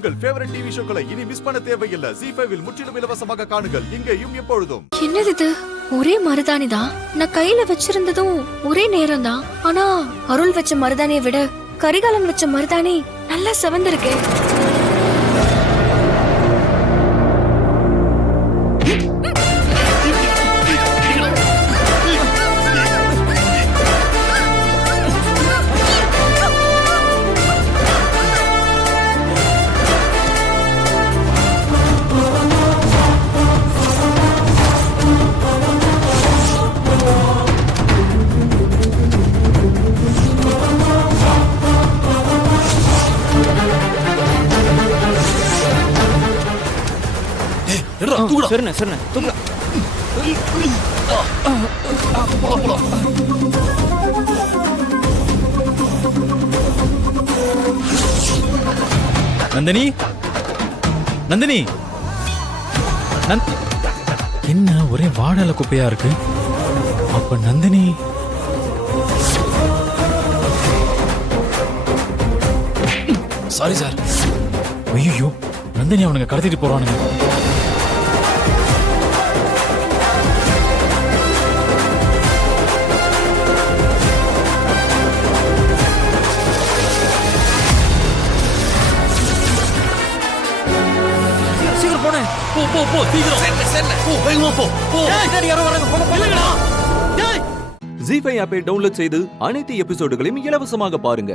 உங்கள் favourite TV ஷோக்களை இனி miss பண்ண தேவையில்லை. ZEE5 இல் முற்றிலும் இலவசமாக காணுங்கள், இங்கேயும் எப்பொழுதும். என்னது இது? ஒரே மருதாணிதான். நான் கையில வச்சிருந்ததும் ஒரே நேரம் தான். ஆனா அருள் வச்ச மருதாணியை விட கரிகாலன் வச்ச மருதாணி நல்லா செவந்திருக்கே. சரிண்ணே சரிண்ணே தூக்குடா. நந்தினி, நந்தினி, என்ன ஒரே வாடல குப்பையா இருக்கு? அப்ப நந்தினி சாரி சார். ஐயோ, நந்தினி அவனுங்க கடத்திட்டு போறானுங்க. ZEE5 ஆப்பை டவுன்லோட் செய்து அனைத்து எபிசோடுகளையும் இலவசமாக பாருங்க.